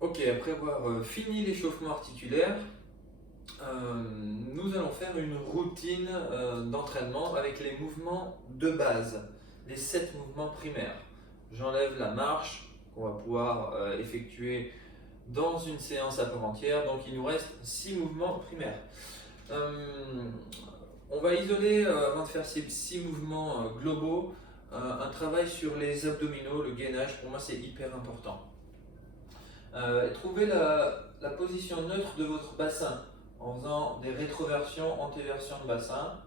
Ok, après avoir fini l'échauffement articulaire, nous allons faire une routine d'entraînement avec les mouvements de base, les 7 mouvements primaires. J'enlève la marche qu'on va pouvoir effectuer dans une séance à part entière, donc il nous reste 6 mouvements primaires. On va isoler, avant de faire ces 6 mouvements globaux, un travail sur les abdominaux, le gainage. Pour moi, c'est hyper important. Trouvez la position neutre de votre bassin en faisant des rétroversions, antéversions de bassin.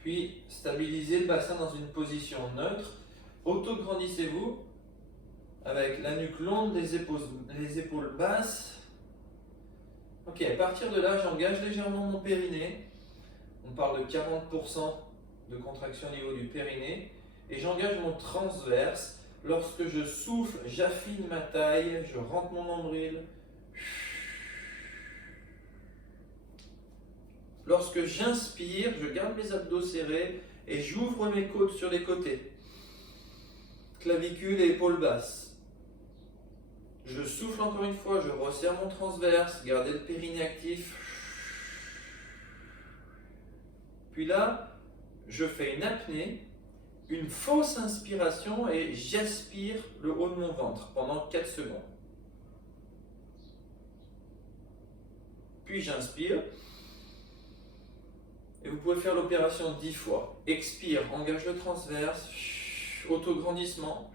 Puis stabilisez le bassin dans une position neutre. Autograndissez-vous avec la nuque longue, les épaules basses. Ok, à partir de là, j'engage légèrement mon périnée. On parle de 40% de contraction au niveau du périnée. Et j'engage mon transverse. Lorsque je souffle, j'affine ma taille, je rentre mon nombril. Lorsque j'inspire, je garde mes abdos serrés et j'ouvre mes côtes sur les côtés. Clavicule et épaules basses. Je souffle encore une fois, je resserre mon transverse, gardez le périnée actif. Puis là, je fais une apnée, une fausse inspiration et j'aspire le haut de mon ventre pendant 4 secondes. Puis j'inspire. Et vous pouvez faire l'opération 10 fois. Expire, engage le transverse, autograndissement.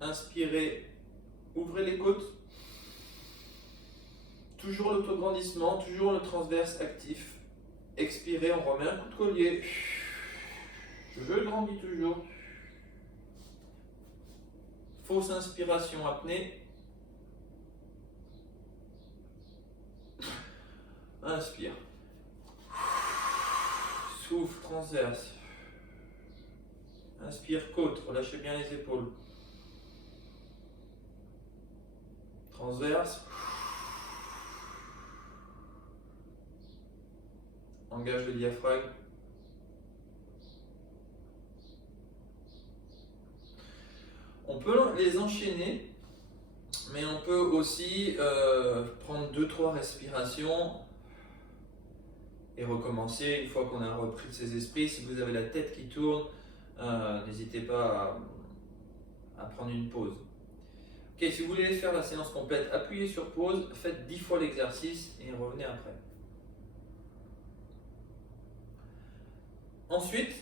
Inspirez, ouvrez les côtes. Toujours l'autograndissement, toujours le transverse actif. Expirez, on remet un coup de collier. Je grandis toujours. Fausse inspiration, apnée. Inspire. Souffle, transverse. Inspire, côte, relâchez bien les épaules. Transverse. Engage le diaphragme. On peut les enchaîner, mais on peut aussi prendre 2-3 respirations et recommencer une fois qu'on a repris de ses esprits. Si vous avez la tête qui tourne, n'hésitez pas à prendre une pause. Ok, si vous voulez faire la séance complète, appuyez sur pause, faites 10 fois l'exercice et revenez après. Ensuite,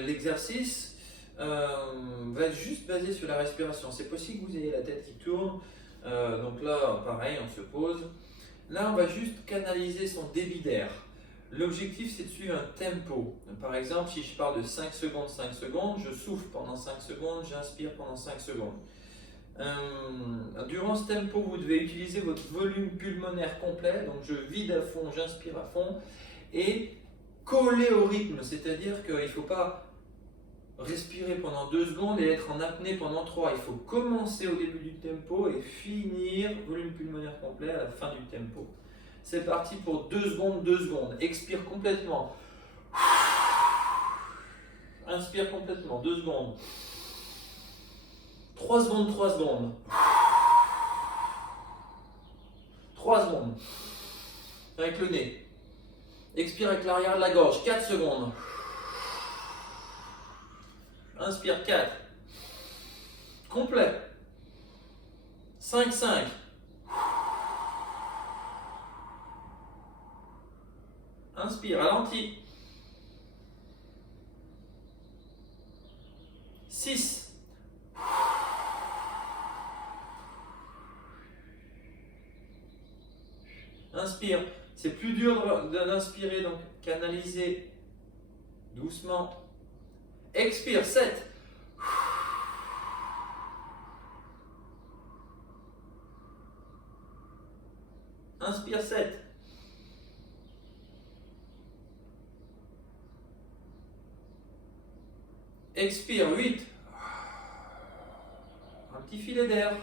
l'exercice va être juste basé sur la respiration. C'est possible que vous ayez la tête qui tourne, donc là, pareil, on se pose. Là, on va juste canaliser son débit d'air. L'objectif, c'est de suivre un tempo. Par exemple, si je parle de 5 secondes, 5 secondes, je souffle pendant 5 secondes, j'inspire pendant 5 secondes. Durant ce tempo, vous devez utiliser votre volume pulmonaire complet. Donc, je vide à fond, j'inspire à fond. Et coller au rythme, c'est-à-dire qu'il ne faut pas respirer pendant 2 secondes et être en apnée pendant 3. Il faut commencer au début du tempo et finir volume pulmonaire complet à la fin du tempo. C'est parti pour 2 secondes, 2 secondes. Expire complètement. Inspire complètement, 2 secondes. 3 secondes, 3 secondes. 3 secondes. Avec le nez. Expire avec l'arrière de la gorge, 4 secondes. Inspire, 4. Complet. 5, 5. Inspire, ralenti. 6. Inspire. C'est plus dur d'inspirer, donc canalisez doucement. Expire, 7. Inspire, 7. Expire, 8. Un petit filet d'air.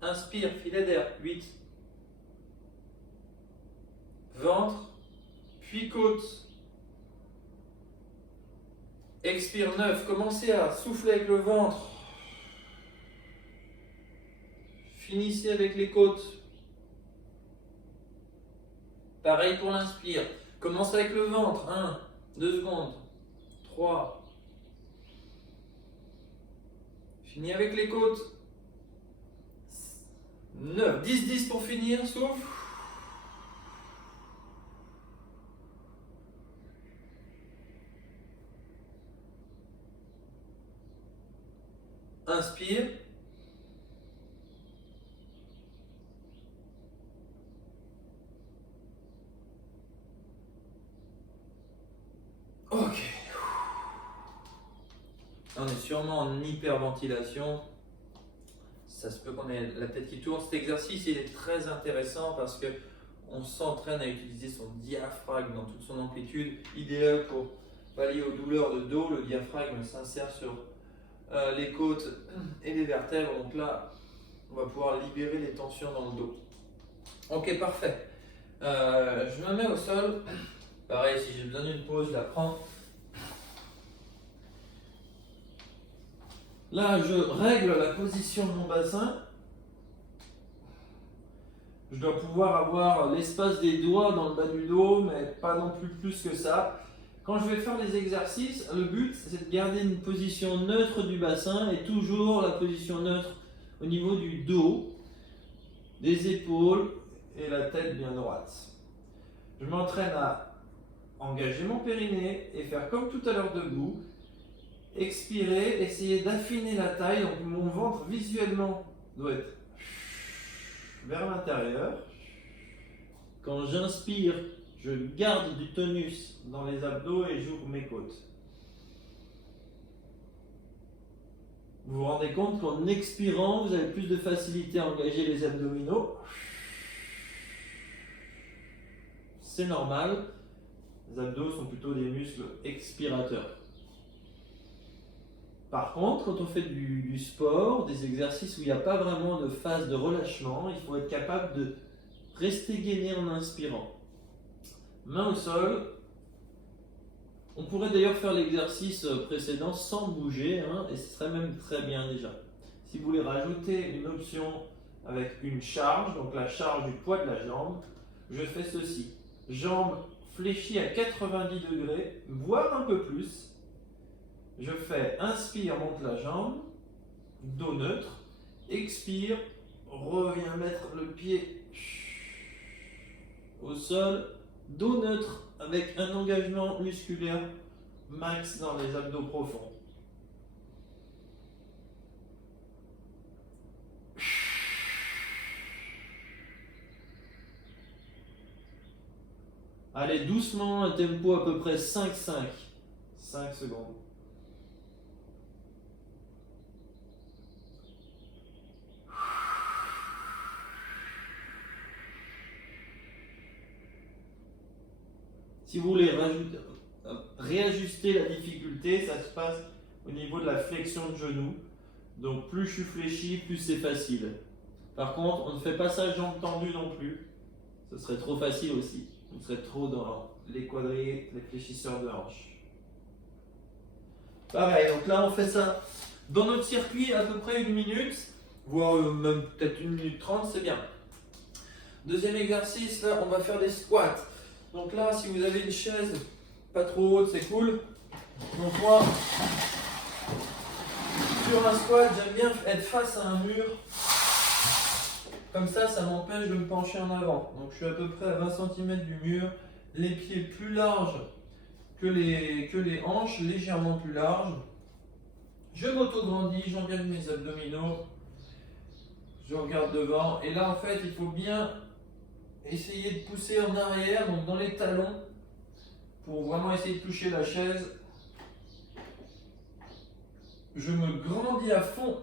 Inspire, filet d'air, 8. Ventre, puis côte. Expire 9. Commencez à souffler avec le ventre. Finissez avec les côtes. Pareil pour l'inspire. Commencez avec le ventre. 1, 2 secondes. 3. Finis avec les côtes. 9. 10, 10 pour finir. Souffle. Inspire. Ok. On est sûrement en hyperventilation. Ça se peut qu'on ait la tête qui tourne. Cet exercice il est très intéressant parce que on s'entraîne à utiliser son diaphragme dans toute son amplitude, idéal pour pallier aux douleurs de dos. Le diaphragme s'insère sur les côtes et les vertèbres. Donc là, on va pouvoir libérer les tensions dans le dos. Ok, parfait. Je me mets au sol. Pareil, si j'ai besoin d'une pause, je la prends. Là, je règle la position de mon bassin. Je dois pouvoir avoir l'espace des doigts dans le bas du dos, mais pas non plus que ça. Quand je vais faire les exercices, le but c'est de garder une position neutre du bassin et toujours la position neutre au niveau du dos, des épaules et la tête bien droite. Je m'entraîne à engager mon périnée et faire comme tout à l'heure debout. Expirer, essayer d'affiner la taille, donc mon ventre visuellement doit être vers l'intérieur. Quand j'inspire, je garde du tonus dans les abdos et j'ouvre mes côtes. Vous vous rendez compte qu'en expirant, vous avez plus de facilité à engager les abdominaux. C'est normal, les abdos sont plutôt des muscles expirateurs. Par contre, quand on fait du sport, des exercices où il n'y a pas vraiment de phase de relâchement, il faut être capable de rester gainé en inspirant. Main au sol. On pourrait d'ailleurs faire l'exercice précédent sans bouger, et ce serait même très bien déjà. Si vous voulez rajouter une option avec une charge, donc la charge du poids de la jambe, je fais ceci. Jambe fléchie à 90 degrés, voire un peu plus. Je fais inspire, monte la jambe, dos neutre, expire, reviens mettre le pied au sol, dos neutre avec un engagement musculaire max dans les abdos profonds. Allez doucement, un tempo à peu près 5-5. 5 secondes. Si vous voulez réajuster la difficulté, ça se passe au niveau de la flexion de genou. Donc plus je suis fléchi, plus c'est facile. Par contre, on ne fait pas ça jambes tendues non plus. Ce serait trop facile aussi. On serait trop dans les quadrilles, les fléchisseurs de hanches. Pareil, donc là on fait ça dans notre circuit à peu près 1 minute, voire même peut-être 1 minute 30, c'est bien. Deuxième exercice, là on va faire des squats. Donc là, si vous avez une chaise pas trop haute, c'est cool. Donc moi, sur un squat, j'aime bien être face à un mur. Comme ça m'empêche de me pencher en avant. Donc je suis à peu près à 20 cm du mur. Les pieds plus larges que les hanches, légèrement plus larges. Je m'auto-grandis, j'engage mes abdominaux. Je regarde devant. Et là, en fait, il faut bien essayer de pousser en arrière, donc dans les talons, pour vraiment essayer de toucher la chaise. Je me grandis à fond.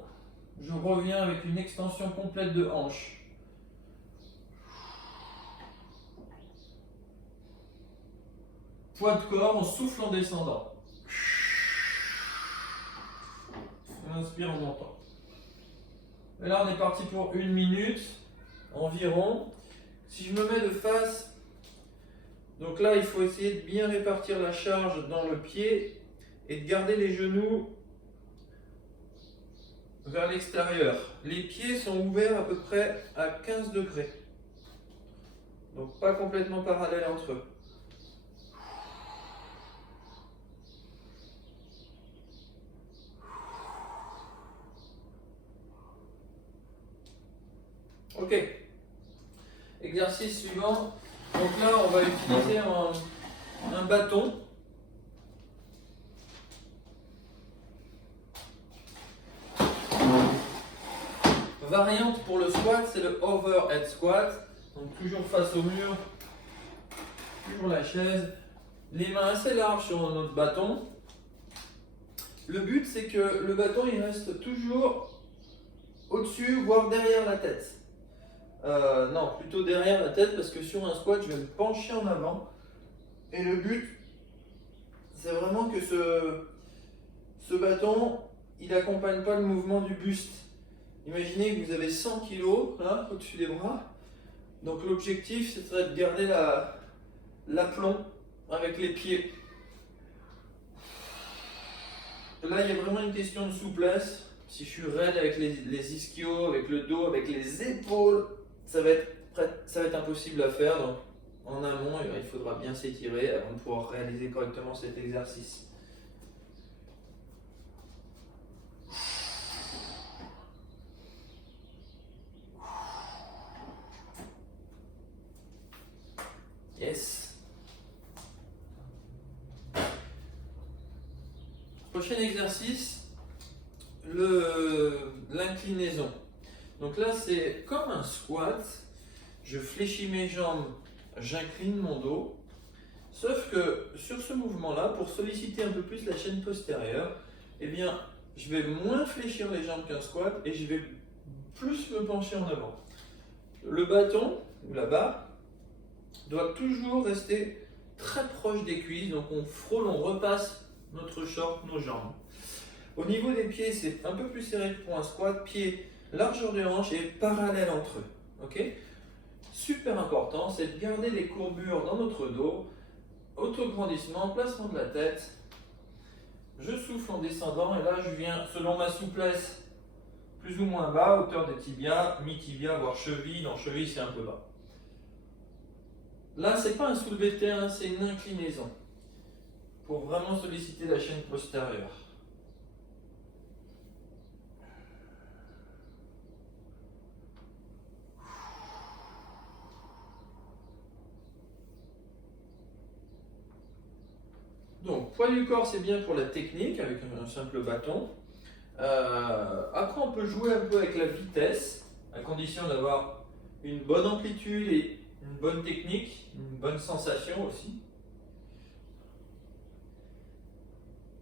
Je reviens avec une extension complète de hanche. Poids de corps, on souffle en descendant. On inspire en montant. Et là, on est parti pour 1 minute environ. Si je me mets de face, donc là, il faut essayer de bien répartir la charge dans le pied et de garder les genoux vers l'extérieur. Les pieds sont ouverts à peu près à 15 degrés. Donc pas complètement parallèles entre eux. Ok. Exercice suivant. Donc là, on va utiliser un bâton. Variante pour le squat, c'est le overhead squat. Donc toujours face au mur, toujours la chaise, les mains assez larges sur notre bâton. Le but, c'est que le bâton il reste toujours au-dessus, voire derrière la tête. Non, plutôt derrière la tête, parce que sur un squat, je vais me pencher en avant. Et le but, c'est vraiment que ce bâton, il n'accompagne pas le mouvement du buste. Imaginez que vous avez 100 kg là, au-dessus des bras. Donc l'objectif, ce serait de garder l'aplomb avec les pieds. Là, il y a vraiment une question de souplesse. Si je suis raide avec les ischios, avec le dos, avec les épaules, ça va être impossible à faire. Donc, en amont, il faudra bien s'étirer avant de pouvoir réaliser correctement cet exercice. Yes. Prochain exercice, l'inclinaison. Donc là, c'est comme un squat. Je fléchis mes jambes, j'incline mon dos. Sauf que sur ce mouvement-là, pour solliciter un peu plus la chaîne postérieure, eh bien, je vais moins fléchir les jambes qu'un squat et je vais plus me pencher en avant. Le bâton ou la barre doit toujours rester très proche des cuisses, donc on frôle, on repasse notre short, nos jambes. Au niveau des pieds, c'est un peu plus serré que pour un squat, pieds, largeur de hanche et parallèle entre eux. Okay, super important, c'est de garder les courbures dans notre dos, autograndissement, placement de la tête. Je souffle en descendant et là je viens, selon ma souplesse, plus ou moins bas, hauteur des tibias, mi-tibia, voire cheville. Dans cheville, c'est un peu bas. Là, c'est pas un soulevé de terre, c'est une inclinaison pour vraiment solliciter la chaîne postérieure. Donc, poids du corps, c'est bien pour la technique avec un simple bâton. Après, on peut jouer un peu avec la vitesse, à condition d'avoir une bonne amplitude et une bonne technique, une bonne sensation aussi.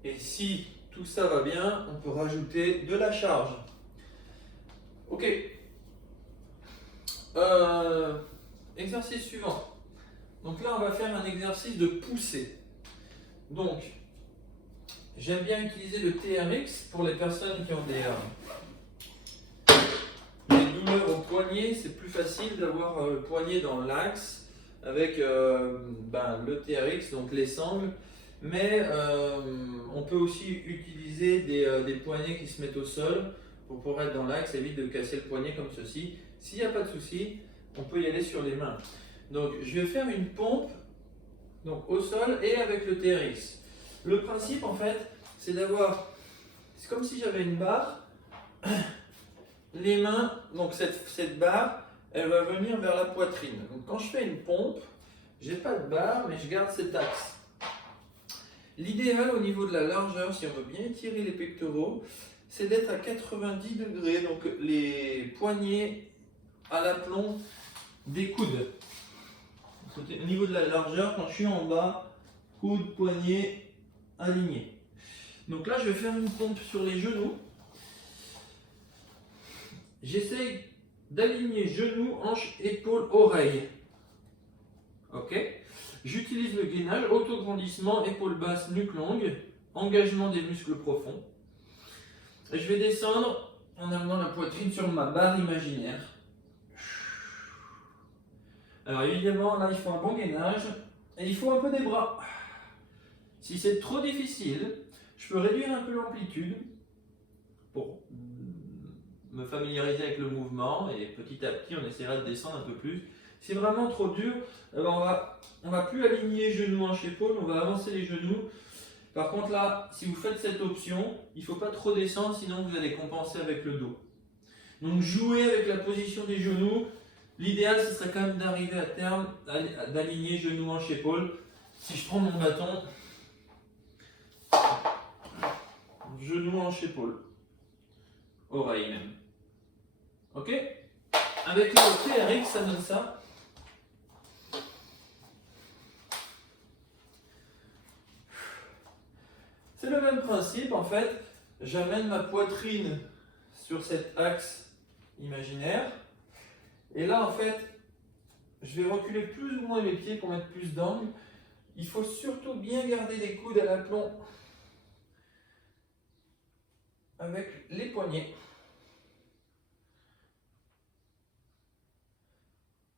Et si tout ça va bien, on peut rajouter de la charge. Ok. Exercice suivant. Donc là, on va faire un exercice de poussée. Donc, j'aime bien utiliser le TRX pour les personnes qui ont des douleurs au poignet. C'est plus facile d'avoir le poignet dans l'axe avec le TRX, donc les sangles. Mais on peut aussi utiliser des poignets qui se mettent au sol pour pouvoir être dans l'axe, évite de casser le poignet comme ceci. S'il n'y a pas de souci, on peut y aller sur les mains. Donc je vais faire une pompe donc, au sol et avec le TRX. Le principe en fait, c'est d'avoir, c'est comme si j'avais une barre, les mains, donc cette barre, elle va venir vers la poitrine. Donc quand je fais une pompe, j'ai pas de barre, mais je garde cet axe. L'idéal au niveau de la largeur, si on veut bien étirer les pectoraux, c'est d'être à 90 degrés, donc les poignets à l'aplomb des coudes. Au niveau de la largeur, quand je suis en bas, coude, poignet, aligné. Donc là, je vais faire une pompe sur les genoux. J'essaye d'aligner genoux, hanches, épaules, oreilles. Ok. J'utilise le gainage, autograndissement, épaules basses, nuque longue, engagement des muscles profonds. Et je vais descendre en amenant la poitrine sur ma barre imaginaire. Alors évidemment, là il faut un bon gainage et il faut un peu des bras. Si c'est trop difficile, Je peux réduire un peu l'amplitude pour me familiariser avec le mouvement et petit à petit on essaiera de descendre un peu plus. Si c'est vraiment trop dur, alors on va plus aligner genoux, hanches, épaules, on va avancer les genoux. Par contre là, si vous faites cette option, il ne faut pas trop descendre sinon vous allez compenser avec le dos. Donc jouez avec la position des genoux. L'idéal ce serait quand même d'arriver à terme d'aligner genoux, hanches, épaules. Si je prends mon bâton, genoux, hanches, épaules, oreille même. Ok? Avec le TRX, ça donne ça. C'est le même principe en fait. J'amène ma poitrine sur cet axe imaginaire. Et là en fait, je vais reculer plus ou moins mes pieds pour mettre plus d'angle. Il faut surtout bien garder les coudes à l'aplomb avec les poignets.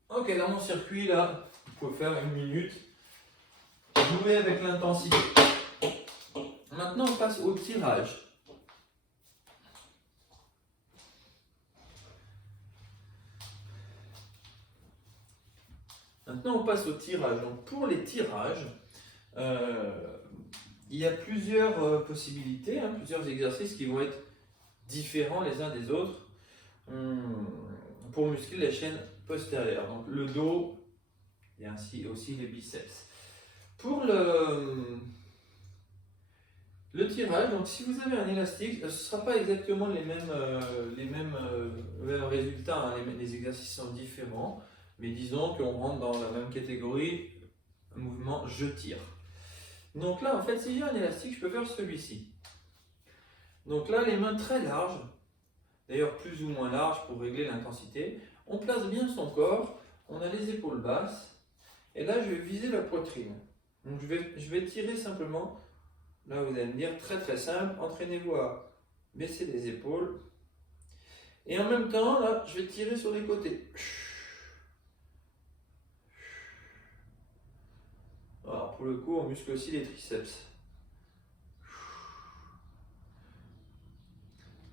Ok, dans mon circuit là, il faut faire 1 minute. Jouer avec l'intensité. Maintenant on passe au tirage. Donc pour les tirages, il y a plusieurs possibilités, plusieurs exercices qui vont être différents les uns des autres pour muscler les chaînes postérieures. Donc le dos et ainsi aussi les biceps. Pour le tirage, donc si vous avez un élastique, ce ne sera pas exactement les mêmes résultats, les exercices sont différents, mais disons qu'on rentre dans la même catégorie, un mouvement je tire. Donc là en fait si j'ai un élastique je peux faire celui-ci. Donc là les mains très larges, d'ailleurs plus ou moins larges pour régler l'intensité, on place bien son corps, on a les épaules basses, et là je vais viser la poitrine. Donc je vais tirer simplement. Là, vous allez me dire, très très simple, entraînez-vous à baisser les épaules. Et en même temps, là, je vais tirer sur les côtés. Alors, pour le coup, on muscle aussi les triceps.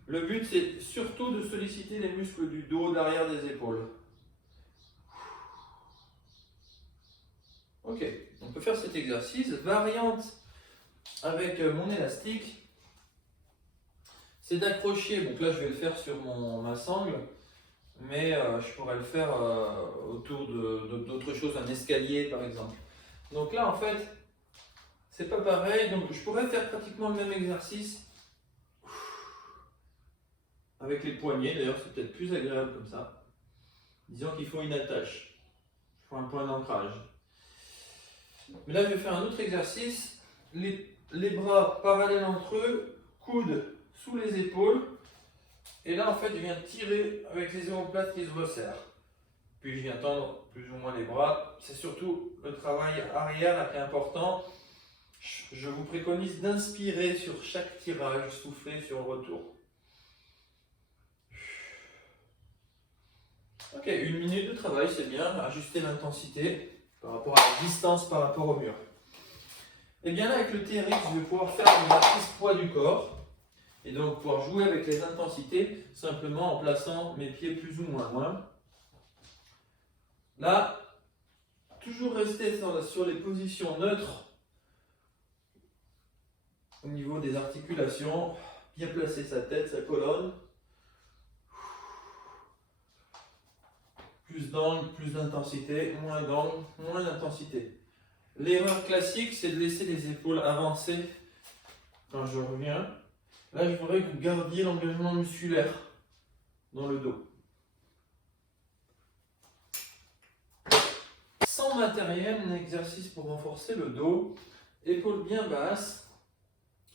Le but, c'est surtout de solliciter les muscles du dos, de l'arrière des épaules. Ok, on peut faire cet exercice. Variante avec mon élastique, c'est d'accrocher, donc là je vais le faire sur ma sangle, mais je pourrais le faire autour d'autres choses, un escalier par exemple. Donc là en fait, c'est pas pareil, donc je pourrais faire pratiquement le même exercice avec les poignets, d'ailleurs c'est peut-être plus agréable comme ça. Disons qu'il faut une attache, il faut un point d'ancrage. Mais là je vais faire un autre exercice, les bras parallèles entre eux, coudes sous les épaules, et là en fait je viens tirer avec les omoplates qui se resserrent. Puis je viens tendre plus ou moins les bras. C'est surtout le travail arrière là qui est important. Je vous préconise d'inspirer sur chaque tirage, souffler sur le retour. Ok, 1 minute de travail, c'est bien. Ajuster l'intensité par rapport à la distance par rapport au mur. Et bien là avec le TRX, je vais pouvoir faire une matrice poids du corps. Et donc pouvoir jouer avec les intensités simplement en plaçant mes pieds plus ou moins loin. Là, toujours rester sur les positions neutres au niveau des articulations, bien placer sa tête, sa colonne. Plus d'angle, plus d'intensité, moins d'angle, moins d'intensité. L'erreur classique, c'est de laisser les épaules avancer quand je reviens. Là, je voudrais que vous gardiez l'engagement musculaire dans le dos. Sans matériel, un exercice pour renforcer le dos. Épaules bien basses.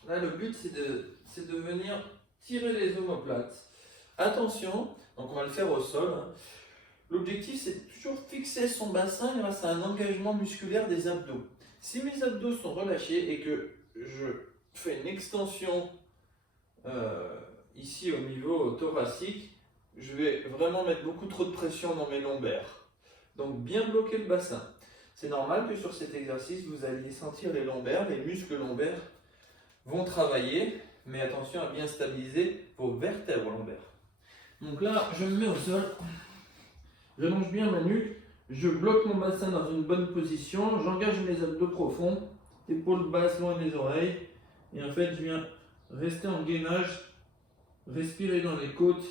Là, le but, c'est de venir tirer les omoplates. Attention, donc on va le faire au sol. L'objectif, c'est de toujours fixer son bassin grâce à un engagement musculaire des abdos. Si mes abdos sont relâchés et que je fais une extension ici au niveau thoracique, je vais vraiment mettre beaucoup trop de pression dans mes lombaires. Donc bien bloquer le bassin. C'est normal que sur cet exercice, vous alliez sentir les lombaires, les muscles lombaires vont travailler, mais attention à bien stabiliser vos vertèbres lombaires. Donc là, je me mets au sol, j'allonge bien ma nuque, je bloque mon bassin dans une bonne position, j'engage mes abdos profonds, épaules basses loin des oreilles, et en fait, je viens rester en gainage, respirer dans les côtes,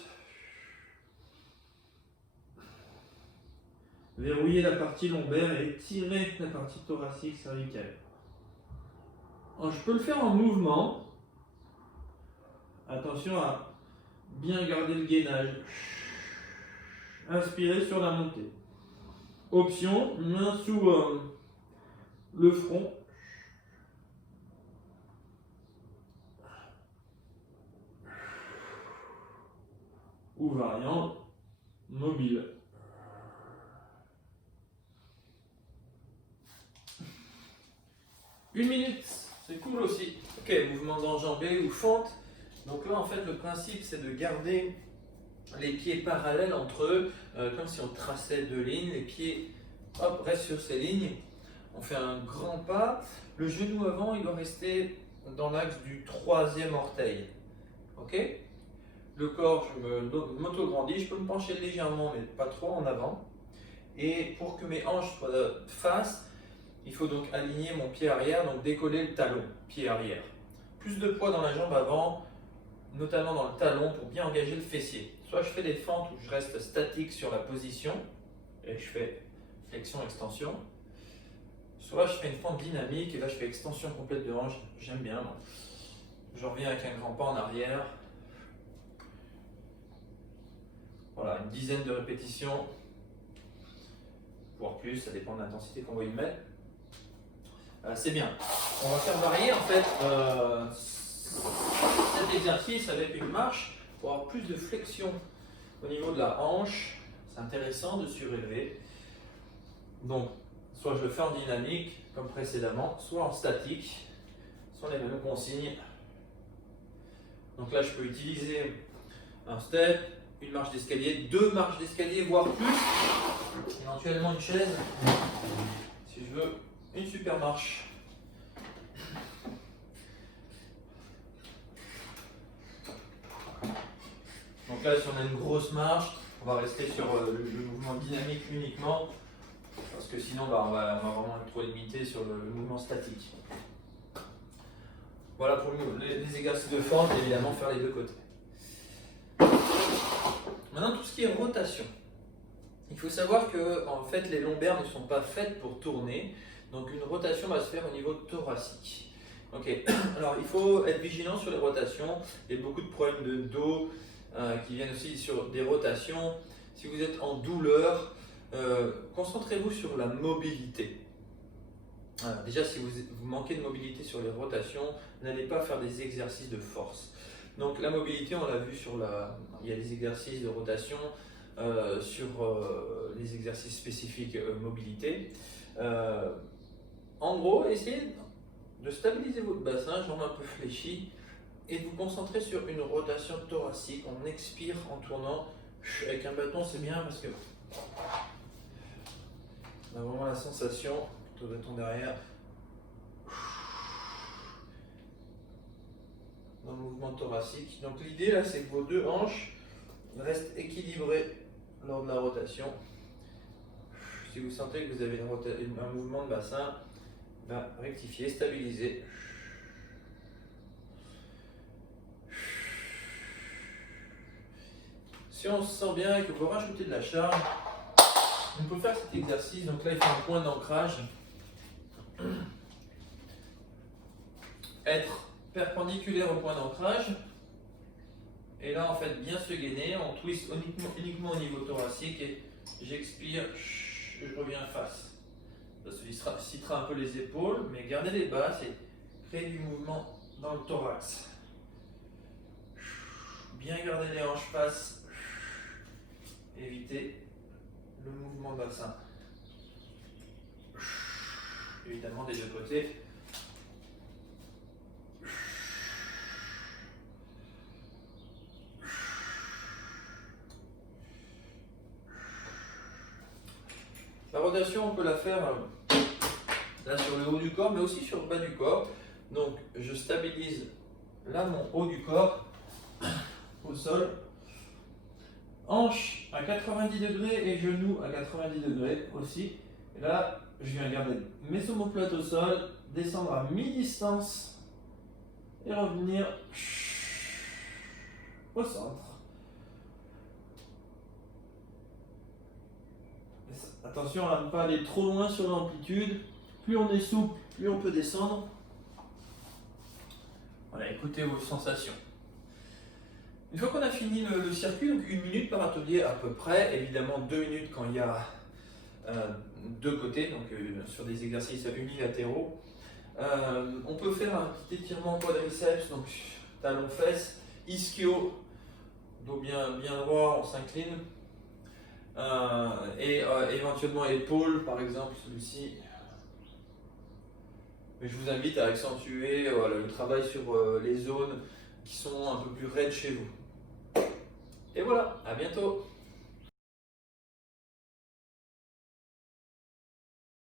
verrouiller la partie lombaire et étirer la partie thoracique cervicale. Alors, je peux le faire en mouvement. Attention à bien garder le gainage. Inspirez sur la montée. Option, main sous le front. Ou variant, mobile. Une minute, c'est cool aussi. Ok, mouvement d'enjambée ou fente. Donc là, en fait, le principe, c'est de garder les pieds parallèles entre eux, comme si on traçait deux lignes. Les pieds, hop, restent sur ces lignes. On fait un grand pas. Le genou avant, il doit rester dans l'axe du troisième orteil. Ok? Le corps, je m'auto-grandis. Je peux me pencher légèrement, mais pas trop en avant. Et pour que mes hanches soient face, il faut donc aligner mon pied arrière, donc décoller le talon, pied arrière. Plus de poids dans la jambe avant, notamment dans le talon pour bien engager le fessier. Soit je fais des fentes où je reste statique sur la position et je fais flexion-extension. Soit je fais une fente dynamique et là je fais extension complète de hanche, j'aime bien. Je reviens avec un grand pas en arrière. Voilà, une dizaine de répétitions, voire plus, ça dépend de l'intensité qu'on va y mettre. C'est bien. On va faire varier en fait cet exercice avec une marche pour avoir plus de flexion au niveau de la hanche. C'est intéressant de surélever. Donc, soit je le fais en dynamique comme précédemment, soit en statique, soit les mêmes consignes. Donc là, je peux utiliser un step, une marche d'escalier, deux marches d'escalier, voire plus, éventuellement une chaise, si je veux une super marche. Donc là, si on a une grosse marche, on va rester sur le mouvement dynamique uniquement, parce que sinon on va vraiment être trop limité sur le mouvement statique. Voilà pour les exercices de fente, évidemment faire les deux côtés. Maintenant, tout ce qui est rotation. Il faut savoir que en fait, les lombaires ne sont pas faites pour tourner, donc une rotation va se faire au niveau thoracique. Ok, alors il faut être vigilant sur les rotations. Il y a beaucoup de problèmes de dos qui viennent aussi sur des rotations. Si vous êtes en douleur, concentrez-vous sur la mobilité. Déjà, si vous manquez de mobilité sur les rotations, n'allez pas faire des exercices de force. Donc la mobilité, on l'a vu il y a des exercices de rotation sur les exercices spécifiques mobilité. En gros, essayez de stabiliser votre bassin, jambes un peu fléchies, et de vous concentrer sur une rotation thoracique. On expire en tournant. Avec un bâton, c'est bien parce que on a vraiment la sensation, plutôt bâton derrière, dans le mouvement thoracique. Donc l'idée là, c'est que vos deux hanches restent équilibrées lors de la rotation. Si vous sentez que vous avez un mouvement de bassin, rectifiez, stabilisez. Si on se sent bien et que vous rajoutez de la charge, on peut faire cet exercice. Donc là, il faut un point d'ancrage. Être perpendiculaire au point d'ancrage. Et là, en fait, bien se gainer. On twist uniquement au niveau thoracique et j'expire, je reviens face. Ça sollicitera un peu les épaules, mais gardez les basses et créez du mouvement dans le thorax. Bien garder les hanches face. Évitez le mouvement de bassin. Évidemment des deux côtés. La rotation, on peut la faire là sur le haut du corps, mais aussi sur le bas du corps. Donc je stabilise là mon haut du corps au sol. Hanche à 90 degrés et genoux à 90 degrés aussi. Et là, je viens garder mes omoplates au sol, descendre à mi-distance et revenir au centre. Attention à ne pas aller trop loin sur l'amplitude. Plus on est souple, plus on peut descendre. Voilà, écoutez vos sensations. Une fois qu'on a fini le circuit, donc 1 minute par atelier à peu près, évidemment 2 minutes quand il y a deux côtés, donc sur des exercices unilatéraux. On peut faire un petit étirement quadriceps, donc talons-fesses, ischio, dos bien droit, on s'incline, et éventuellement épaules, par exemple celui-ci. Mais je vous invite à accentuer le travail sur les zones qui sont un peu plus raides chez vous. Et voilà, à bientôt!